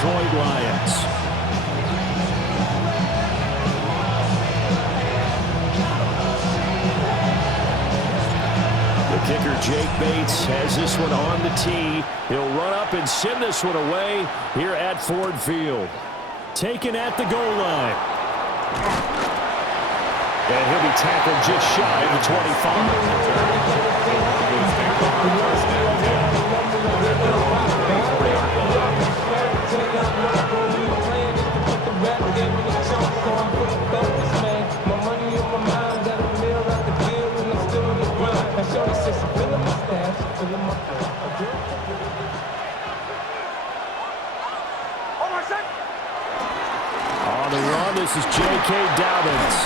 Detroit Lions. The kicker, Jake Bates, has this one on the tee. He'll run up and send this one away here at Ford Field. Taken at the goal line. And he'll be tackled just shy of the 25. On the run, this is J.K. Dobbins.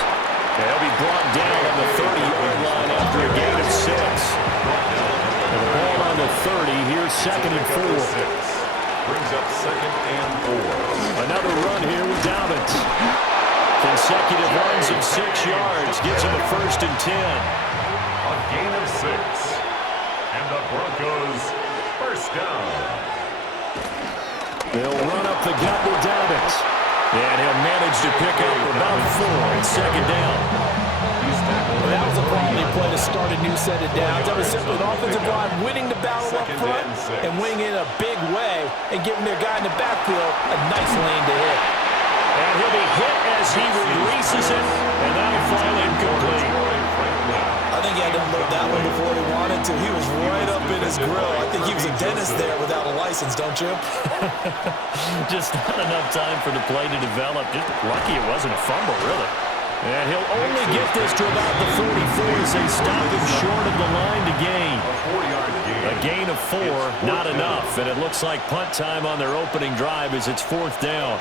They'll be brought down on the 30-yard line after a gain of 6. And the ball on the 30, here's 2nd and 4. Brings up 2nd and 4. Another run here with Dobbins. Consecutive runs of 6 yards gets him a 1st and 10. A gain of 6. And the Broncos first down. They'll run up the gut with Dobbins. And he'll manage to pick up about 4 and 2nd down. Well, that was a quality play to start a new set of downs. That was simply the offensive line winning the battle up front and winning in a big way and giving their guy in the backfield a nice lane to hit. And he'll be hit as he releases it, and that'll fall incomplete. I think he had to unload that one before he wanted to. He was right up in his grill. I think he was a dentist there without a license, don't you? Just not enough time for the play to develop. Just lucky it wasn't a fumble, really. And he'll only get this to about the 44 as they stop him short of the line to gain. A gain of 4, not enough. And it looks like punt time on their opening drive as it's 4th down.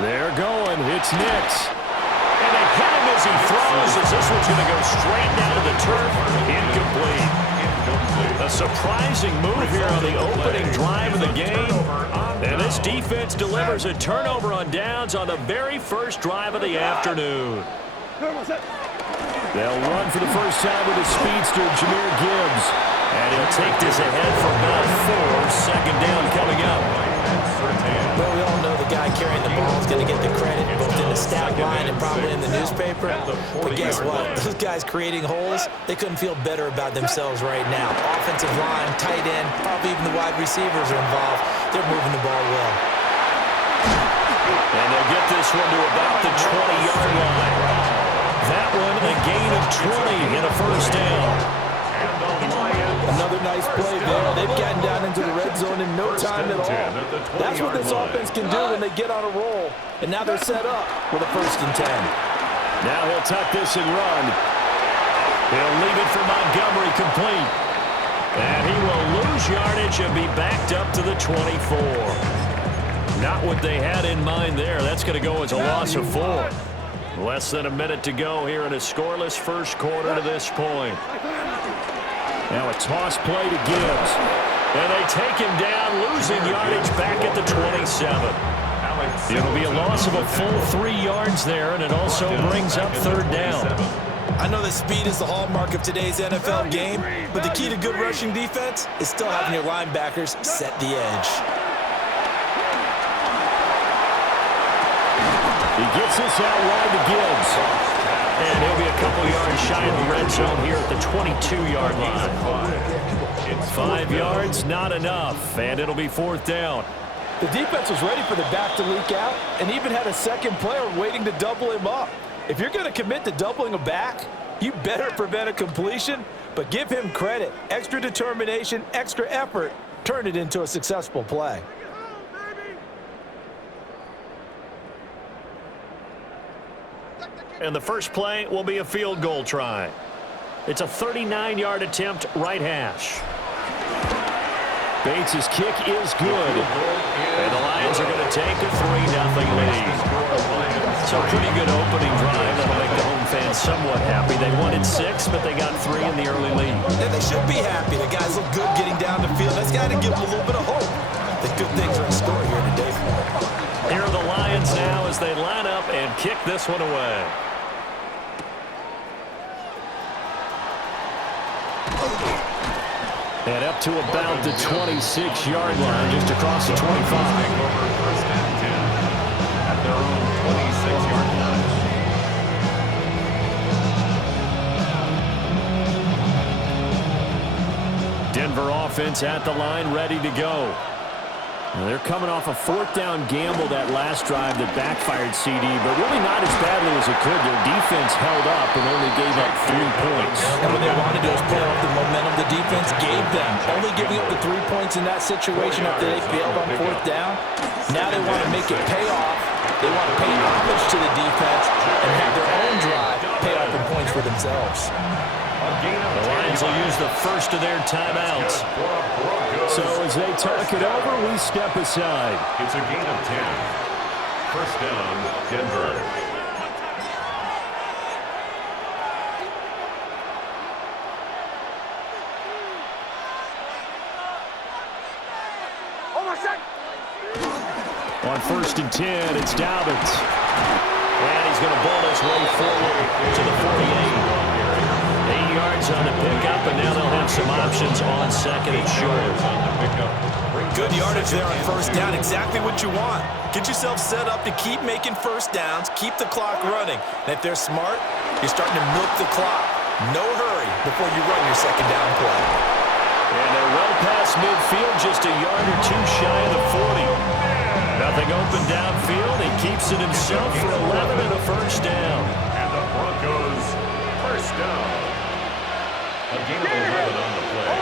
They're going. It's Nix. And they hit him as he throws as this one's going to go straight down to the turf. Incomplete. A surprising move here on the opening drive of the game. And this defense delivers a turnover on downs on the very first drive of the afternoon. They'll run for the first time with the speedster, Jahmyr Gibbs. And he'll take this ahead for about 4. 2nd down coming up. Well, we all know the guy carrying the ball is going to get the credit both in the stat line and probably in the newspaper. But guess what? Those guys creating holes, they couldn't feel better about themselves right now. Offensive line, tight end, probably even the wide receivers are involved. They're moving the ball well. And they'll get this one to about the 20-yard line. That one, a gain of 20 and a 1st down. Another nice play there. They've gotten down into the red zone in no time at all. That's what this offense can do when they get on a roll. And now they're set up with a 1st and 10. Now he'll tuck this and run. He'll leave it for Montgomery complete. And he will lose yardage and be backed up to the 24. Not what they had in mind there. That's going to go as a loss of 4. Less than a minute to go here in a scoreless first quarter to this point. Now a toss play to Gibbs. And they take him down, losing yardage back at the 27. It'll be a loss of a full 3 yards there, and it also brings up 3rd down. I know that speed is the hallmark of today's NFL game, but the key to good rushing defense is still having your linebackers set the edge. He gets this out wide to Gibbs. And he'll be a couple yards shy of the red zone here at the 22-yard line. 5 yards, not enough, and it'll be 4th down. The defense was ready for the back to leak out and even had a second player waiting to double him up. If you're going to commit to doubling a back, you better prevent a completion, but give him credit. Extra determination, extra effort, turn it into a successful play. And the first play will be a field goal try. It's a 39-yard attempt, right hash. Bates' kick is good. And the Lions are going to take a 3-0 lead. So pretty good opening drive. That'll make the home fans somewhat happy. They wanted 6, but they got 3 in the early lead. And they should be happy. The guys look good getting down the field. That's got to give them a little bit of hope that good things are in store here today. Here are the Lions now as they line up and kick this one away. And up to about the 26-yard line, just across the 25. First and 10 at their own 26-yard line. Denver offense at the line, ready to go. They're coming off a fourth down gamble that last drive that backfired CD, but really not as badly as it could. Their defense held up and only gave up 3 points. And what they wanted to do is play off the momentum the defense gave them. Only giving up the 3 points in that situation after they failed on fourth down. Now they want to make it pay off. They want to pay homage to the defense and have their own drive pay off in points for themselves. The Lions will use the first of their timeouts. So as they talk it over, we step aside. It's a gain of 10. First down, Denver. On first and 10, it's Dobbins. And he's going to ball his way forward to the 48. 8 yards on the pickup, and now they'll have some options on second and short. Good yardage there on first down. Exactly what you want. Get yourself set up to keep making first downs, keep the clock running. And if they're smart, you're starting to milk the clock. No hurry before you run your second down play. And they're well past midfield, just a yard or two shy of the 40. Nothing open downfield. He keeps it himself for 11 and a first down. And the Broncos first down. A gain of 11 on the play.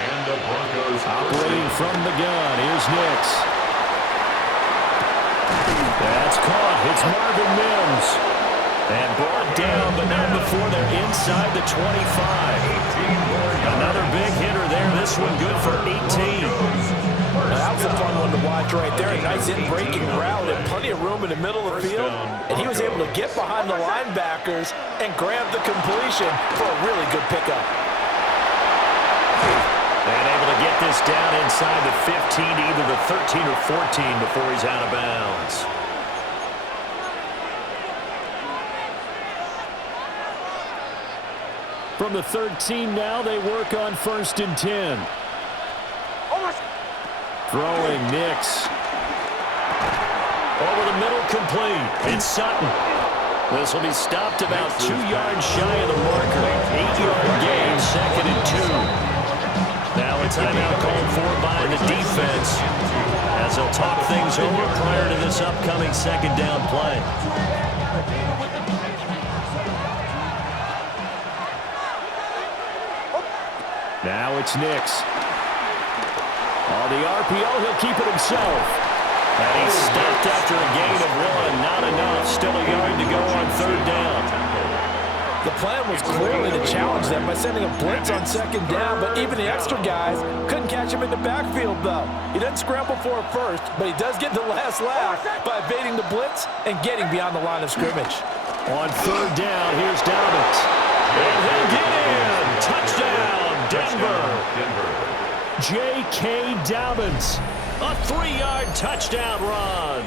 And the Broncos operating from the gun. Here's Nix. That's caught. It's Marvin Mims. And brought down, but not before they're inside the 25. Another big hitter there. This one good for 18. That was a fun one to watch right there. A nice in-breaking route and plenty of room in the middle of the field. And he was able to get behind the linebackers and grab the completion for a really good pickup. And able to get this down inside the 15 to either the 13 or 14 before he's out of bounds. From the 13 now, they work on first and 10. Throwing Nix. Over the middle, complete. It's Sutton. This will be stopped about 2 yards shy of the marker. 8-yard gain, second and 2. Now a timeout called for by the defense as they'll talk things over prior to this upcoming second down play. Now it's Nix. On the RPO, he'll keep it himself. And he's stopped after a gain of 1. Not enough. Still a yard to go on third down. The plan was clearly to challenge them by sending a blitz on second down, but even the extra guys couldn't catch him in the backfield, though. He doesn't scramble for a first, but he does get the last laugh by evading the blitz and getting beyond the line of scrimmage. On third down, here's Dobbins. And he'll get in. Touchdown, Denver. J.K. Dobbins, a 3-yard touchdown run.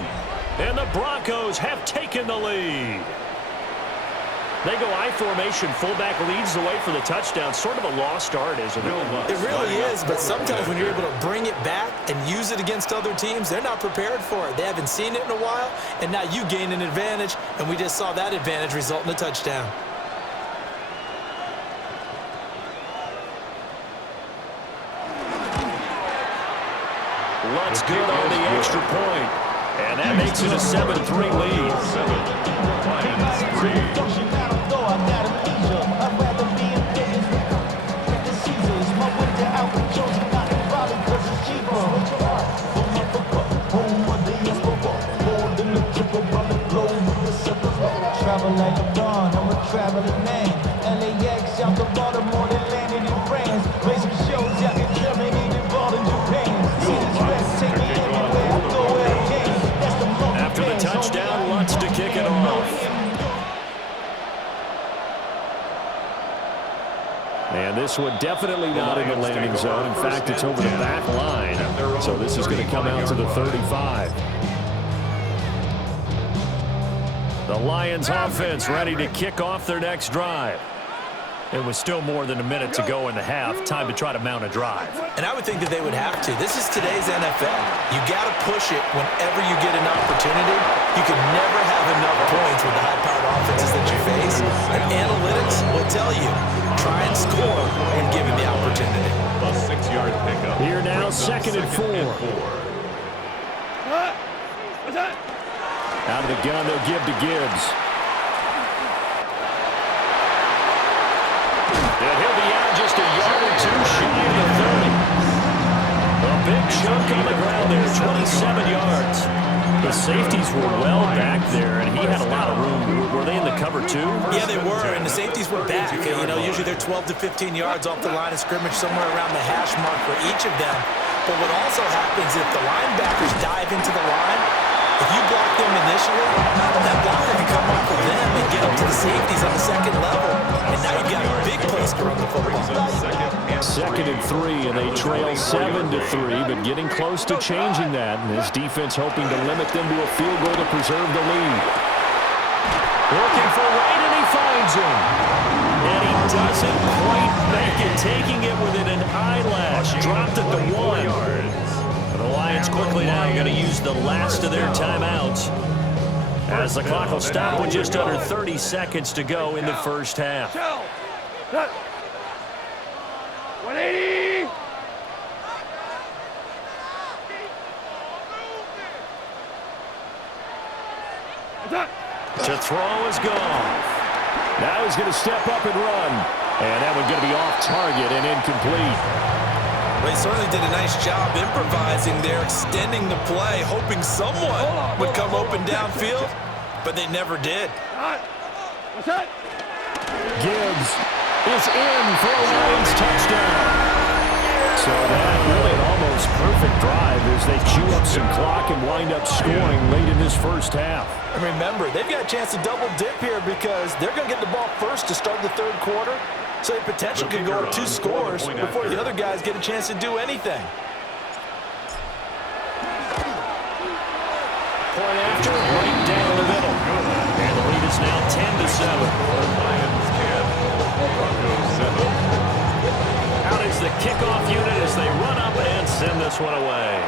And the Broncos have taken the lead. They go I formation, fullback leads the way for the touchdown. Sort of a lost art, isn't it? It really is, but sometimes when you're able to bring it back and use it against other teams, they're not prepared for it. They haven't seen it in a while, and now you gain an advantage, and we just saw that advantage result in a touchdown. Lutz good on the extra point. And that makes it a 7-3 lead. Travel like a dawn, I'm a traveling man. LAX out to Baltimore, they landed in France. Racing shows out in Germany, involved in Japan. See the dress, take me everywhere I go again. That's the moment. After the touchdown, Lutz to kick it off. And this one definitely not in the landing zone. In fact, it's over the back line. So this is going to come out to the 35. The Lions offense ready to kick off their next drive. It was still more than a minute to go in the half. Time to try to mount a drive. And I would think that they would have to. This is today's NFL. You got to push it whenever you get an opportunity. You can never have enough points with the high-powered offenses that you face. And analytics will tell you, try and score when given the opportunity. A 6-yard pickup. Here now, second and 4. Out of the gun, they'll give to Gibbs. And he'll be out just a yard or two shy of the 30. A big chunk on the ground there, 27 yards. The safeties were well back there, and he had a lot of room. Were they in the cover too? Yeah, they were, and the safeties were back. You know, usually they're 12 to 15 yards off the line of scrimmage, somewhere around the hash mark for each of them. But what also happens if the linebackers dive into the line, if you block them initially, that blocker can come off of them and get up to the safeties on the second level. And now you've got a big place to run the football. Second and 3, and they trail 7-3, but getting close to changing that. And his defense hoping to limit them to a field goal to preserve the lead. Looking for Wright, and he finds him. And he doesn't quite make it, taking it within an eyelash. Dropped at the 1. The Lions quickly now going to use the last of their timeouts, as the clock will stop with just under 30 seconds to go in the first half. 180. To throw is gone. Now he's going to step up and run. And that one's going to be off target and incomplete. Well, he certainly did a nice job improvising there, extending the play, hoping someone would come open downfield, but they never did. What's that? Gibbs is in for a Lions touchdown. So that really an almost perfect drive as they chew up some clock and wind up scoring late in this first half. And remember, they've got a chance to double dip here because they're going to get the ball first to start the third quarter. So they potentially could go up 2 scores before the other guys get a chance to do anything. Point after, right down the middle. And the lead is now 10-7. Lions 10, Broncos 7. Out is the kickoff unit as they run up and send this one away.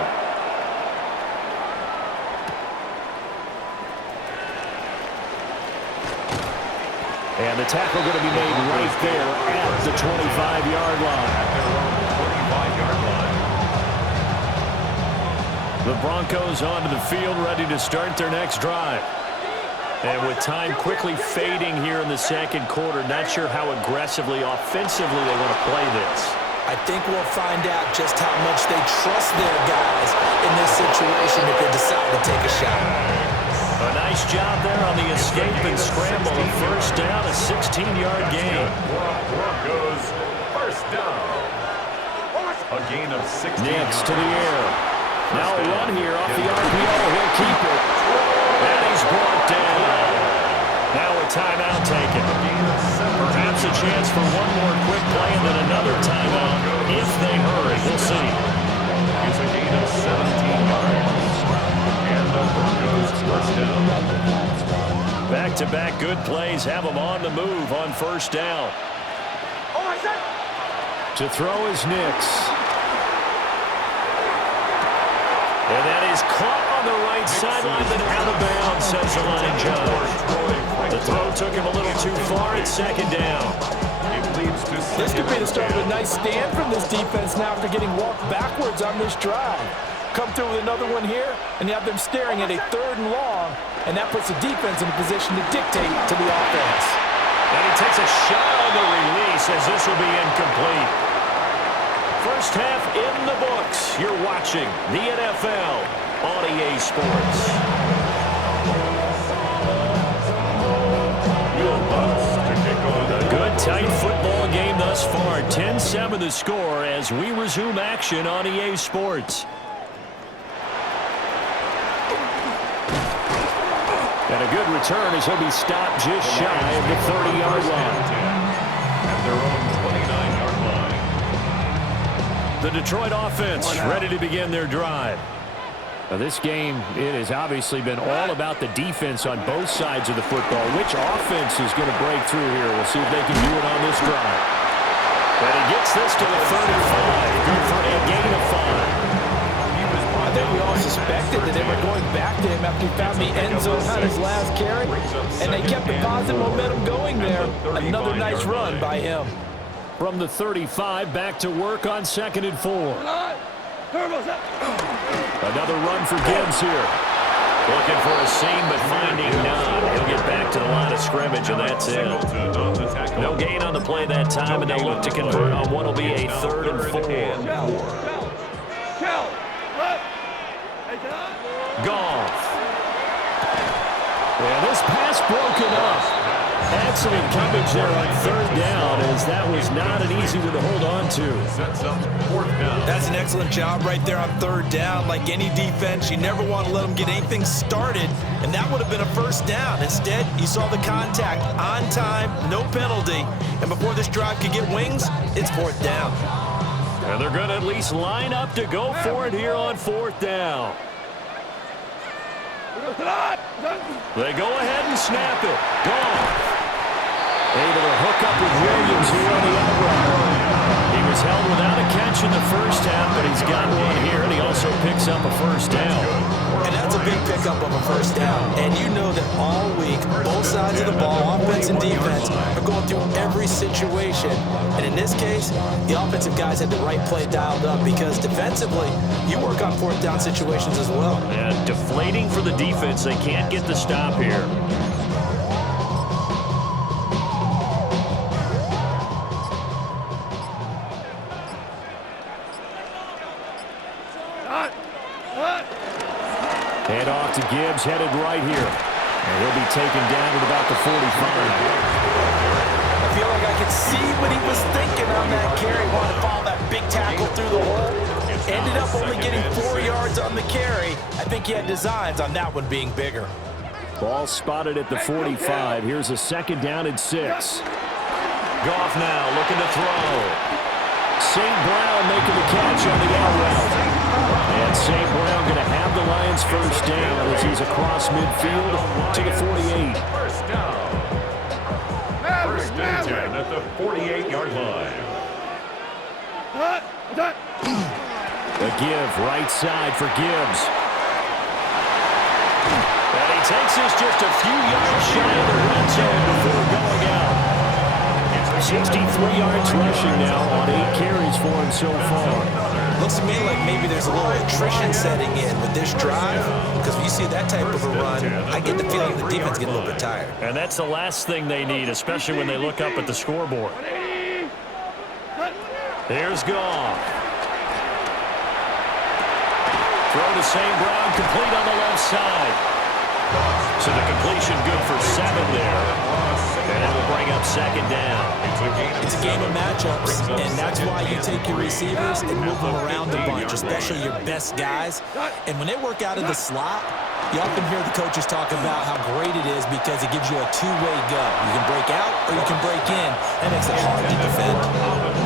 And the tackle going to be made right there at the 25-yard line. At their own 25-yard line. The Broncos onto the field, ready to start their next drive. And with time quickly fading here in the second quarter, not sure how aggressively, offensively they want to play this. I think we'll find out just how much they trust their guys in this situation if they decide to take a shot. A nice job there on the escape and scramble. A first down, a 16-yard gain. Broncos first down. A gain of 16. Nix to the air. Now a run here off the RPO. He'll keep it. And he's brought down. Now a timeout taken. Perhaps a chance for one more quick play and then another timeout if they hurry. We'll see. It's a gain of 17 yards. And the Broncos first down. Back-to-back good plays have them on the move on first down. To throw is Nix. And that is caught on the right sideline, but out of bounds, says the line judge. The throw took him a little too far at second down. This could be the start of a nice stand from this defense now after getting walked backwards on this drive. Come through with another one here, and you have them staring at a 3rd and long, and that puts the defense in a position to dictate to the offense. And he takes a shot on the release as this will be incomplete. First half in the books. You're watching the NFL on EA Sports. A good, tight football game thus far. 10-7 the score as we resume action on EA Sports. And a good return as he'll be stopped just shy of the 30-yard line. At their own 29-yard line. The Detroit offense ready to begin their drive. Now, this game, it has obviously been all about the defense on both sides of the football. Which offense is going to break through here? We'll see if they can do it on this drive. And he gets this to the 35. Good for a gain of 5. I think we all suspected that they were going back to him after he found the end zone on his last carry, and they kept the positive momentum going there. Another nice run by him. From the 35, back to work on 2nd and 4. Another run for Gibbs here. Looking for a seam, but finding none. He'll get back to the line of scrimmage, and that's it. No gain on the play that time, and they'll look to convert on what will be a 3rd and 4. Goff. Yeah, this pass broken up. Excellent coverage there on 3rd down, as that was not an easy one to hold on to. That's an excellent job right there on 3rd down. Like any defense, you never want to let them get anything started, and that would have been a 1st down. Instead, you saw the contact on time, no penalty, and before this drive could get wings, it's 4th down. And they're going to at least line up to go for it here on 4th down. They go ahead and snap it. Goff. Able to hook up with Williams here on the outright. He was held without a catch in the 1st half, but he's got one here, and he also picks up a 1st down. And that's a big pickup of a 1st down. And you know that all week, both sides of the ball, offense and defense, are going through every situation. And in this case, the offensive guys had the right play dialed up because defensively, you work on 4th down situations as well. And deflating for the defense. They can't get the stop here. Head off to Gibbs, headed right here. And he'll be taken down at about the 45. I feel like I could see what he was thinking on that carry. Wanted to follow that big tackle through the hole. Ended up only getting 4 yards on the carry. I think he had designs on that one being bigger. Ball spotted at the 45. Here's a 2nd down and 6. Goff now looking to throw. St. Brown making the catch on the out route. And St. Brown going to have the Lions 1st down as he's across midfield to the 48. 1st down. 1st and 10 at the 48-yard line. The give, right side for Gibbs. And he takes this just a few yards shy of the red zone before going out. 63 yards rushing now on 8 carries for him so far. Looks to me like maybe there's a little attrition setting in with this drive, because when you see that type of a run, I get the feeling the defense gets a little bit tired. And that's the last thing they need, especially when they look up at the scoreboard. Here's Goff. Throw to St. Brown, complete on the left side. So the completion good for 7 there. And it will bring up 2nd down. It's a game of matchups, and that's why you take your receivers and move them around a bunch, especially your best guys. And when they work out of the slot, you often hear the coaches talk about how great it is because it gives you a two-way go. You can break out or you can break in. That makes it hard to defend.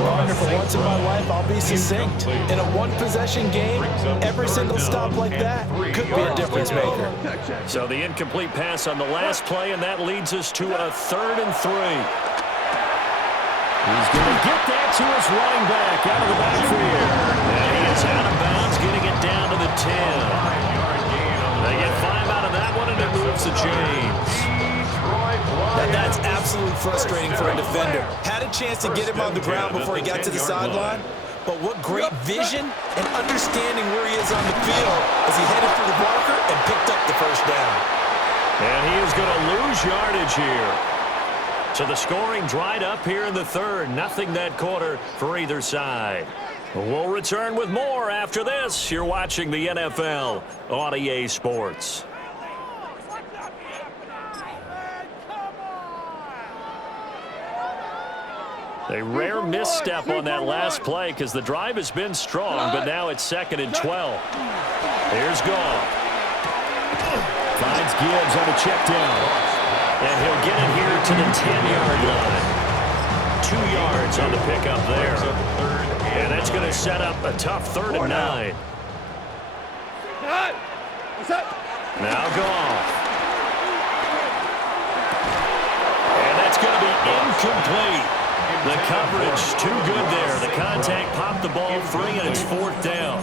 Wonder, for once in my life, I'll be succinct. In a one-possession game, every single stop like that could be a difference maker. So the incomplete pass on the last play, and that leads us to a 3rd and 3. He's going to get that to his running back out of the backfield. And he is out of bounds, getting it down to the 10. They get 5 out of that one, and it moves to James. Now that's absolutely frustrating for a defender. Had a chance to get him on the ground before he got to the sideline, but what great vision and understanding where he is on the field as he headed for the marker and picked up the 1st down. And he is going to lose yardage here. So the scoring dried up here in the 3rd. Nothing that quarter for either side. We'll return with more after this. You're watching the NFL on EA Sports. A rare misstep on that last play because the drive has been strong, but now it's 2nd and 12. Here's Goff. Finds Gibbs on the check down. And he'll get it here to the 10-yard line. 2 yards on the pickup there. And that's going to set up a tough 3rd and 9. Now Goff. And that's going to be incomplete. The coverage too good there. The contact popped the ball free, and it's 4th down.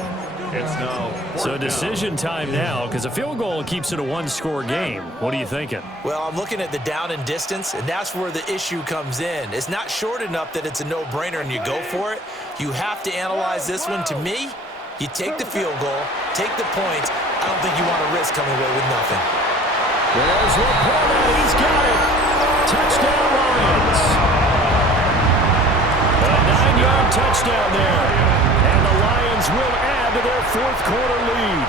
It's now So decision time now, because a field goal keeps it a one-score game. What are you thinking? Well, I'm looking at the down and distance, and that's where the issue comes in. It's not short enough that it's a no-brainer and you go for it. You have to analyze this one. To me, you take the field goal, take the points. I don't think you want to risk coming away with nothing. There's Laporta. He's got it. Touchdown, Lions. A 9-yard touchdown there. And the Lions will add to their 4th quarter lead.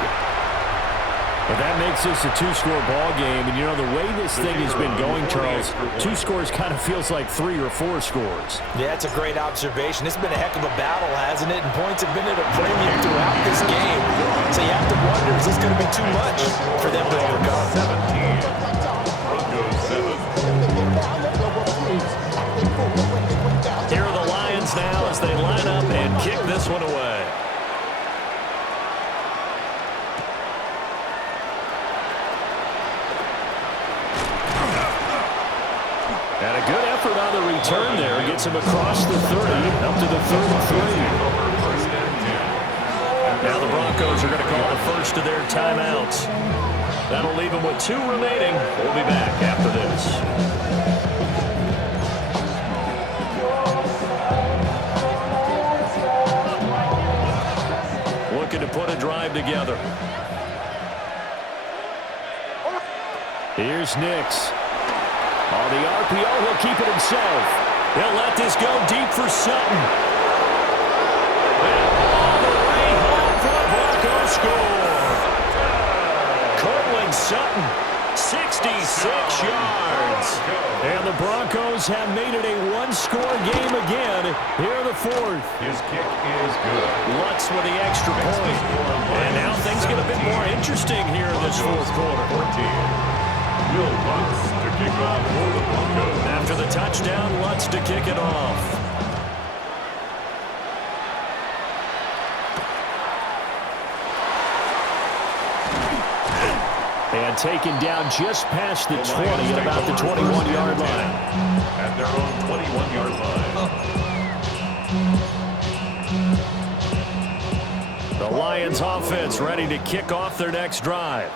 But that makes this a 2-score ball game. And, you know, the way this thing has been going, Charles, 2 scores kind of feels like 3 or 4 scores. Yeah, that's a great observation. It's been a heck of a battle, hasn't it? And points have been at a premium throughout this game. So you have to wonder, is this going to be too much for them to overcome? 17. Broncos 7. Here are the Lions now as they line up and kick this one away. And a good effort on the return there. Gets him across the 30, up to the 33. Now the Broncos are going to call the first of their timeouts. That'll leave them with 2 remaining. We'll be back after this. Looking to put a drive together. Here's Nix. On the RPO, he'll keep it himself. He'll let this go deep for Sutton. And all the way home for the Broncos score. Cortland Sutton, 66 yards. And the Broncos have made it a 1-score game again here in the 4th. His kick is good. Lutz with the extra point. And now things get a bit more interesting here in this 4th quarter. 14. Will Lutz to kick off for the Broncos. After the touchdown, Lutz to kick it off. And taken down just past the 20 at about the 21-yard line. At their own 21-yard line. The Lions offense ready to kick off their next drive.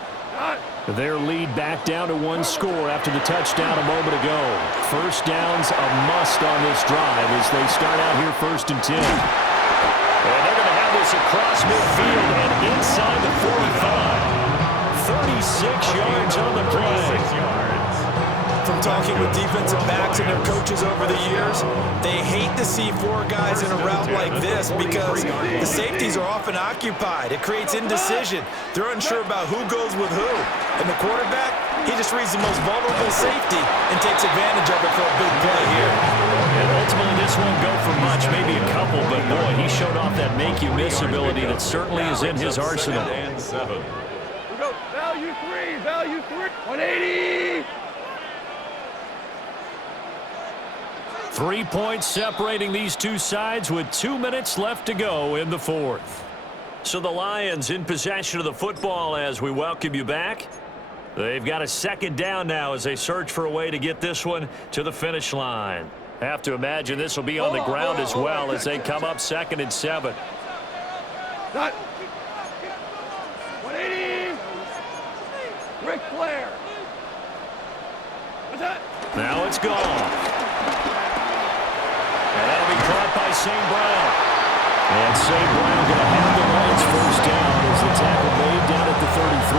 Their lead back down to 1 score after the touchdown a moment ago. First down's a must on this drive as they start out here 1st and 10. And they're going to have this across midfield and inside the 45. 36 yards on the play. 36 yards. From talking with defensive backs and their coaches over the years, they hate to see 4 guys in a route like this because the safeties are often occupied. It creates indecision. They're unsure about who goes with who. And the quarterback, he just reads the most vulnerable safety and takes advantage of it for a big play here. And ultimately, this won't go for much, maybe a couple, but boy, he showed off that make-you-miss ability that certainly is in his arsenal. 2nd and 7. We go. Value 3. Value 3. 180. 3 points separating these two sides with 2 minutes left to go in the 4th. So the Lions in possession of the football as we welcome you back. They've got a 2nd down now as they search for a way to get this one to the finish line. Have to imagine this will be on the ground as well as they come up 2nd and 7. Done. 180. Ric Flair. What's that? Now it's gone. And that'll be caught by St. Brown. And St. Brown going to have the Lions first down as the tackle made down at the 33.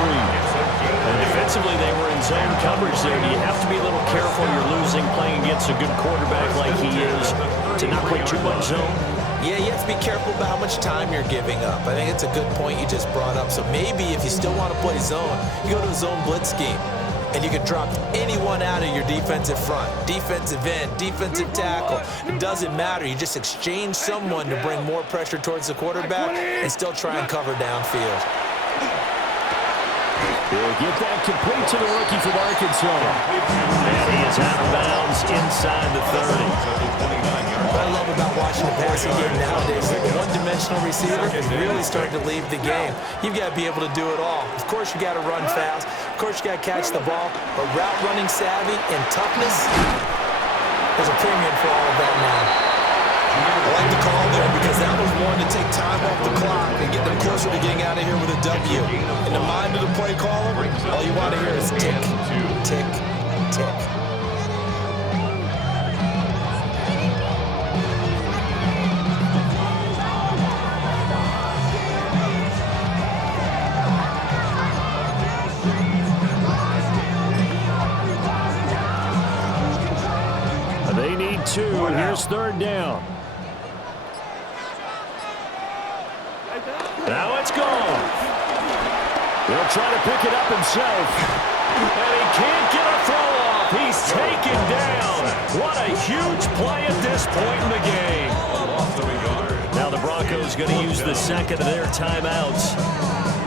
And defensively, they were in zone coverage there. You have to be a little careful. You're losing playing against a good quarterback like he is to not play too much zone. Yeah, you have to be careful about how much time you're giving up. I think it's a good point you just brought up. So maybe if you still want to play zone, you go to a zone blitz scheme. And you can drop anyone out of your defensive front, defensive end, defensive tackle. It doesn't matter. You just exchange someone to bring more pressure towards the quarterback and still try and cover downfield. He'll get that complete to the rookie from Arkansas. And he is out of bounds inside the 30. What I love about watching the passing game nowadays is the one-dimensional receiver is really starting to leave the game. You've got to be able to do it all. Of course, you got to run fast. Of course, you got to catch the ball. But route running savvy and toughness, there's a premium for all of that now. I like the call there because that was one to take time off the clock and get them closer to getting out of here with a W. In the mind of the play caller, all you want to hear is tick, tick, tick. They need 2. Here's 3rd down. Now it's gone. He'll try to pick it up himself. And he can't get a throw off. He's taken down. What a huge play at this point in the game. Now the Broncos going to use the second of their timeouts,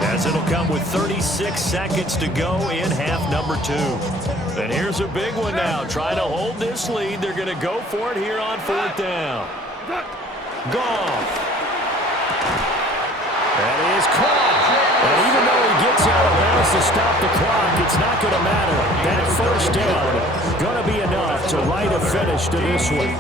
as it'll come with 36 seconds to go in half number 2. And here's a big one now. Trying to hold this lead. They're going to go for it here on 4th down. Goff. And he is caught. And even though he gets out of bounds to stop the clock, it's not going to matter. That 1st down going to be enough to write a finish to this one.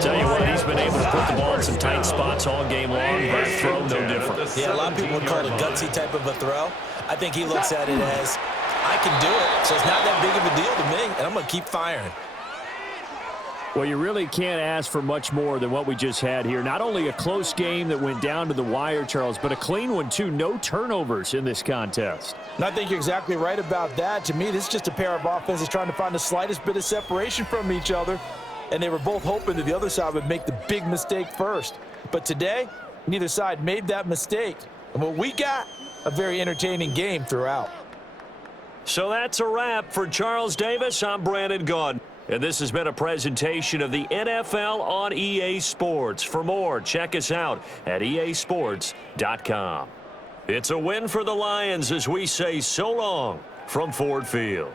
Tell you what, he's been able to put the ball in some tight spots all game long. That throw, no different. Yeah, a lot of people would call it a gutsy type of a throw. I think he looks at it as, I can do it, so it's not that big of a deal to me, and I'm going to keep firing. Well, you really can't ask for much more than what we just had here. Not only a close game that went down to the wire, Charles, but a clean one, too. No turnovers in this contest. And I think you're exactly right about that. To me, this is just a pair of offenses trying to find the slightest bit of separation from each other, and they were both hoping that the other side would make the big mistake first. But today, neither side made that mistake. And what we got, a very entertaining game throughout. So that's a wrap for Charles Davis. I'm Brandon Gaudin. And this has been a presentation of the NFL on EA Sports. For more, check us out at easports.com. It's a win for the Lions as we say so long from Ford Field.